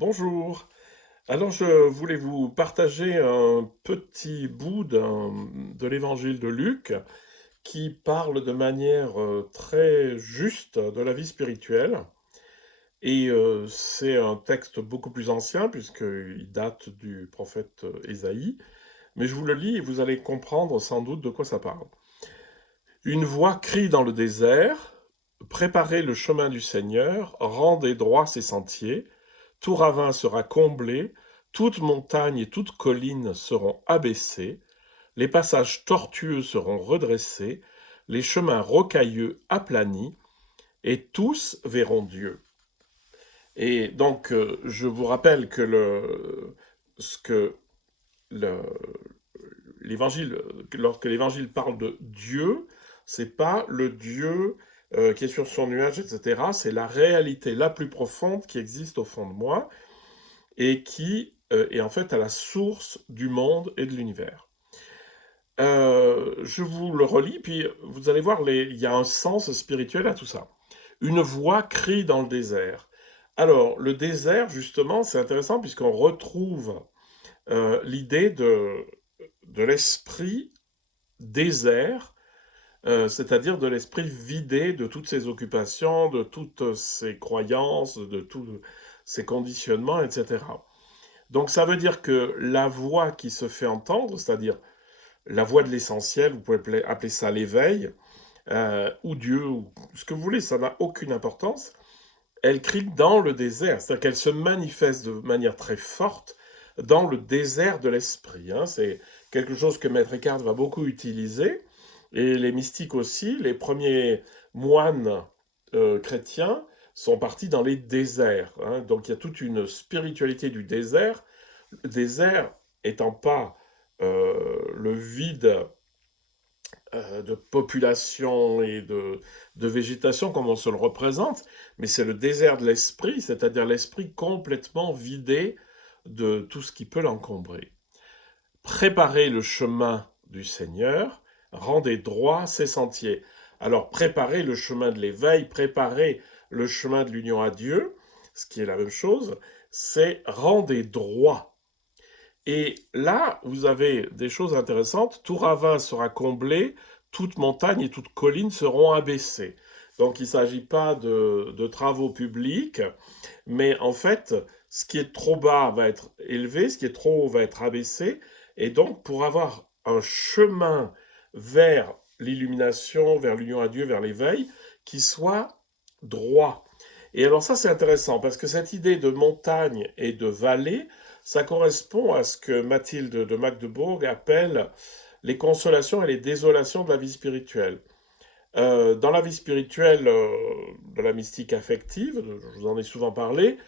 Bonjour. Alors je voulais vous partager un petit bout de l'évangile de Luc qui parle de manière très juste de la vie spirituelle. Et c'est un texte beaucoup plus ancien puisqu'il date du prophète Ésaïe. Mais je vous le lis et vous allez comprendre sans doute de quoi ça parle. Une voix crie dans le désert: Préparez le chemin du Seigneur, rendez droit ses sentiers. Tout ravin sera comblé, toute montagne et toute colline seront abaissées, les passages tortueux seront redressés, les chemins rocailleux aplanis, et tous verront Dieu. Et donc, je vous rappelle que ce que le- l'évangile, lorsque l'évangile parle de Dieu, c'est pas le Dieu qui est sur son nuage, etc. C'est la réalité la plus profonde qui existe au fond de moi et qui est en fait à la source du monde et de l'univers. Je vous le relis, puis vous allez voir, il y a un sens spirituel à tout ça. Une voix crie dans le désert. Alors, le désert, justement, c'est intéressant puisqu'on retrouve l'idée de l'esprit désert, c'est-à-dire de l'esprit vidé de toutes ses occupations, de toutes ses croyances, de tous ses conditionnements, etc. Donc ça veut dire que la voix qui se fait entendre, c'est-à-dire la voix de l'essentiel, vous pouvez appeler ça l'éveil, ou Dieu, ou ce que vous voulez, ça n'a aucune importance, elle crie dans le désert, c'est-à-dire qu'elle se manifeste de manière très forte dans le désert de l'esprit, hein. C'est quelque chose que Maître Eckhart va beaucoup utiliser, et les mystiques aussi, les premiers moines chrétiens sont partis dans les déserts, hein. Donc il y a toute une spiritualité du désert, le désert étant pas le vide de population et de végétation comme on se le représente, mais c'est le désert de l'esprit, c'est-à-dire l'esprit complètement vidé de tout ce qui peut l'encombrer. Préparez le chemin du Seigneur, rendez droit ses sentiers. Alors préparez le chemin de l'éveil, préparez le chemin de l'union à Dieu, ce qui est la même chose, c'est rendez droit. Et là, vous avez des choses intéressantes. Tout ravin sera comblé, toute montagne et toute colline seront abaissées. Donc il ne s'agit pas de travaux publics, mais en fait, ce qui est trop bas va être élevé, ce qui est trop haut va être abaissé. Et donc, pour avoir un chemin vers l'illumination, vers l'union à Dieu, vers l'éveil, qui soit droit. Et alors ça, c'est intéressant, parce que cette idée de montagne et de vallée, ça correspond à ce que Mathilde de Magdebourg appelle les consolations et les désolations de la vie spirituelle. Dans la vie spirituelle, de la mystique affective, je vous en ai souvent parlé,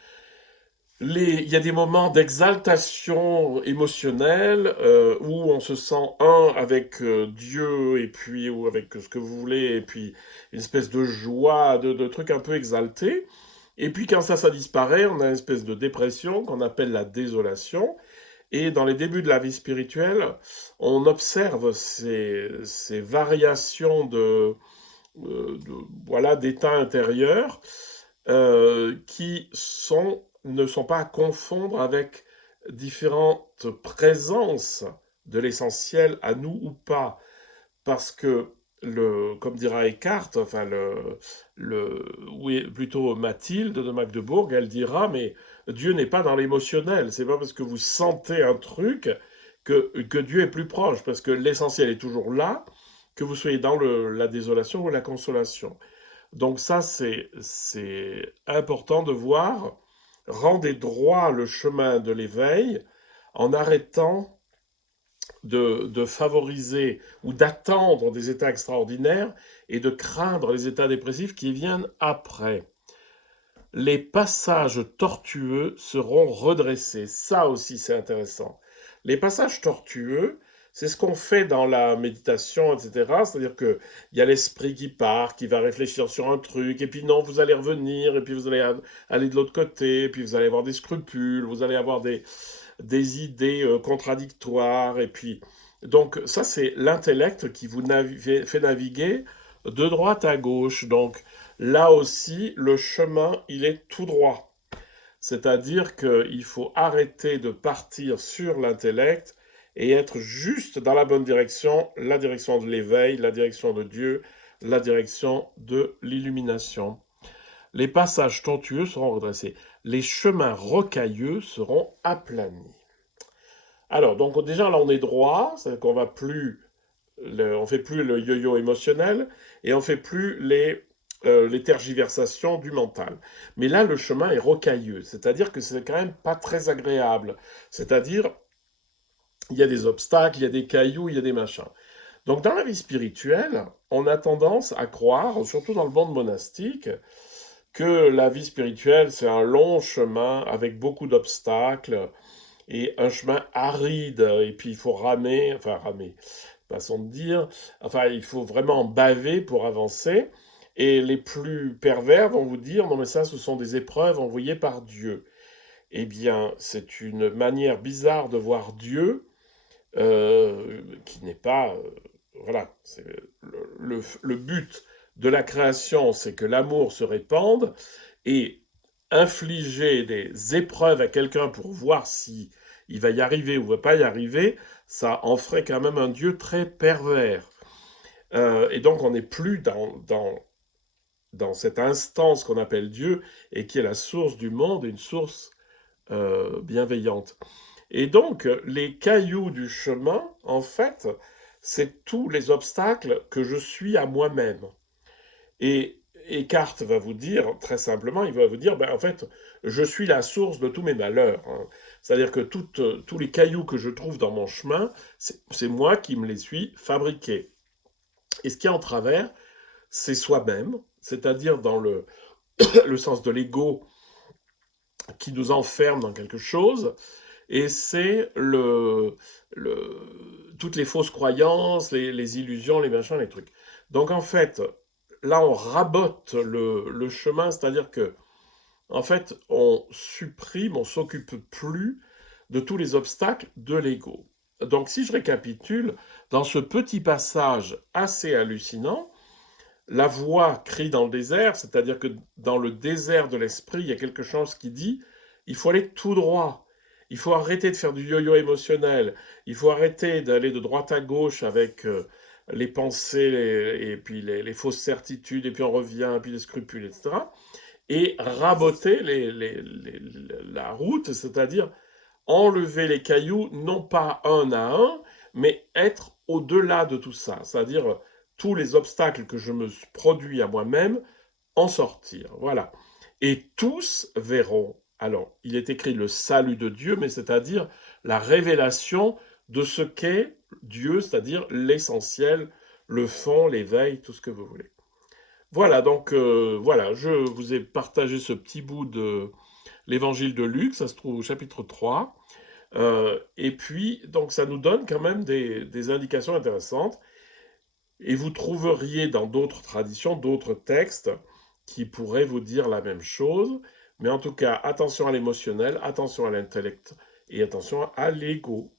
il y a des moments d'exaltation émotionnelle où on se sent un avec Dieu et puis ou avec ce que vous voulez et puis une espèce de joie, de trucs un peu exaltés. Et puis quand ça disparaît, on a une espèce de dépression qu'on appelle la désolation. Et dans les débuts de la vie spirituelle, on observe ces variations voilà, d'état intérieur qui ne sont pas à confondre avec différentes présences de l'essentiel à nous ou pas. Parce que, comme dira Eckhart, enfin oui, plutôt Mathilde de Magdebourg, elle dira, mais Dieu n'est pas dans l'émotionnel. C'est pas parce que vous sentez un truc que Dieu est plus proche, parce que l'essentiel est toujours là, que vous soyez dans la désolation ou la consolation. Donc ça, c'est important de voir, rendez droit le chemin de l'éveil en arrêtant de favoriser ou d'attendre des états extraordinaires et de craindre les états dépressifs qui viennent après. Les passages tortueux seront redressés. Ça aussi, c'est intéressant. Les passages tortueux, c'est ce qu'on fait dans la méditation, etc. C'est-à-dire qu'il y a l'esprit qui part, qui va réfléchir sur un truc, et puis non, vous allez revenir, et puis vous allez aller de l'autre côté, et puis vous allez avoir des scrupules, vous allez avoir des idées contradictoires, et puis... Donc ça, c'est l'intellect qui vous fait naviguer de droite à gauche. Donc là aussi, le chemin, il est tout droit. c'est-à-dire qu'il faut arrêter de partir sur l'intellect et être juste dans la bonne direction, la direction de l'éveil, la direction de Dieu, la direction de l'illumination. Les passages tortueux seront redressés, les chemins rocailleux seront aplanis. Alors, donc déjà là on est droit, c'est-à-dire qu'on va plus, on fait plus le yo-yo émotionnel et on fait plus les tergiversations du mental. Mais là le chemin est rocailleux, c'est-à-dire que c'est quand même pas très agréable. C'est-à-dire il y a des obstacles, il y a des cailloux, il y a des machins. Donc dans la vie spirituelle, on a tendance à croire, surtout dans le monde monastique, que la vie spirituelle c'est un long chemin avec beaucoup d'obstacles et un chemin aride, et puis il faut ramer, enfin ramer, façon de dire, enfin il faut vraiment baver pour avancer, et les plus pervers vont vous dire, non mais ça ce sont des épreuves envoyées par Dieu. Eh bien, c'est une manière bizarre de voir Dieu, qui n'est pas... voilà, c'est le but de la création, c'est que l'amour se répande, et infliger des épreuves à quelqu'un pour voir si il va y arriver ou va pas y arriver, ça en ferait quand même un Dieu très pervers. Et donc on n'est plus dans cette instance qu'on appelle Dieu et qui est la source du monde, une source bienveillante. Et donc les cailloux du chemin, en fait, c'est tous les obstacles que je suis à moi-même. Et Eckhart va vous dire, très simplement, il va vous dire, ben, en fait, je suis la source de tous mes malheurs, hein. C'est-à-dire que tous les cailloux que je trouve dans mon chemin, c'est moi qui me les suis fabriqués. Et ce qui est en travers, c'est soi-même, c'est-à-dire dans le sens de l'ego qui nous enferme dans quelque chose, et c'est toutes les fausses croyances, les illusions, les machins, les trucs. Donc en fait, là on rabote le chemin, c'est-à-dire que en fait on supprime, on s'occupe plus de tous les obstacles de l'ego. Donc si je récapitule, dans ce petit passage assez hallucinant, la voix crie dans le désert, c'est-à-dire que dans le désert de l'esprit, il y a quelque chose qui dit, il faut aller tout droit, il faut arrêter de faire du yo-yo émotionnel, il faut arrêter d'aller de droite à gauche avec les pensées et puis les fausses certitudes, et puis on revient, et puis les scrupules, etc. Et raboter la route, c'est-à-dire enlever les cailloux, non pas un à un, mais être au-delà de tout ça, c'est-à-dire tous les obstacles que je me produis à moi-même, en sortir. Voilà. Et tous verront. Alors, il est écrit le salut de Dieu, mais c'est-à-dire la révélation de ce qu'est Dieu, c'est-à-dire l'essentiel, le fond, l'éveil, tout ce que vous voulez. Voilà, donc voilà, je vous ai partagé ce petit bout de l'évangile de Luc, ça se trouve au chapitre 3. Et puis, donc ça nous donne quand même des indications intéressantes. Et vous trouveriez dans d'autres traditions, d'autres textes qui pourraient vous dire la même chose. Mais en tout cas, attention à l'émotionnel, attention à l'intellect et attention à l'ego.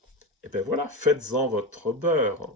Et bien voilà, faites-en votre beurre.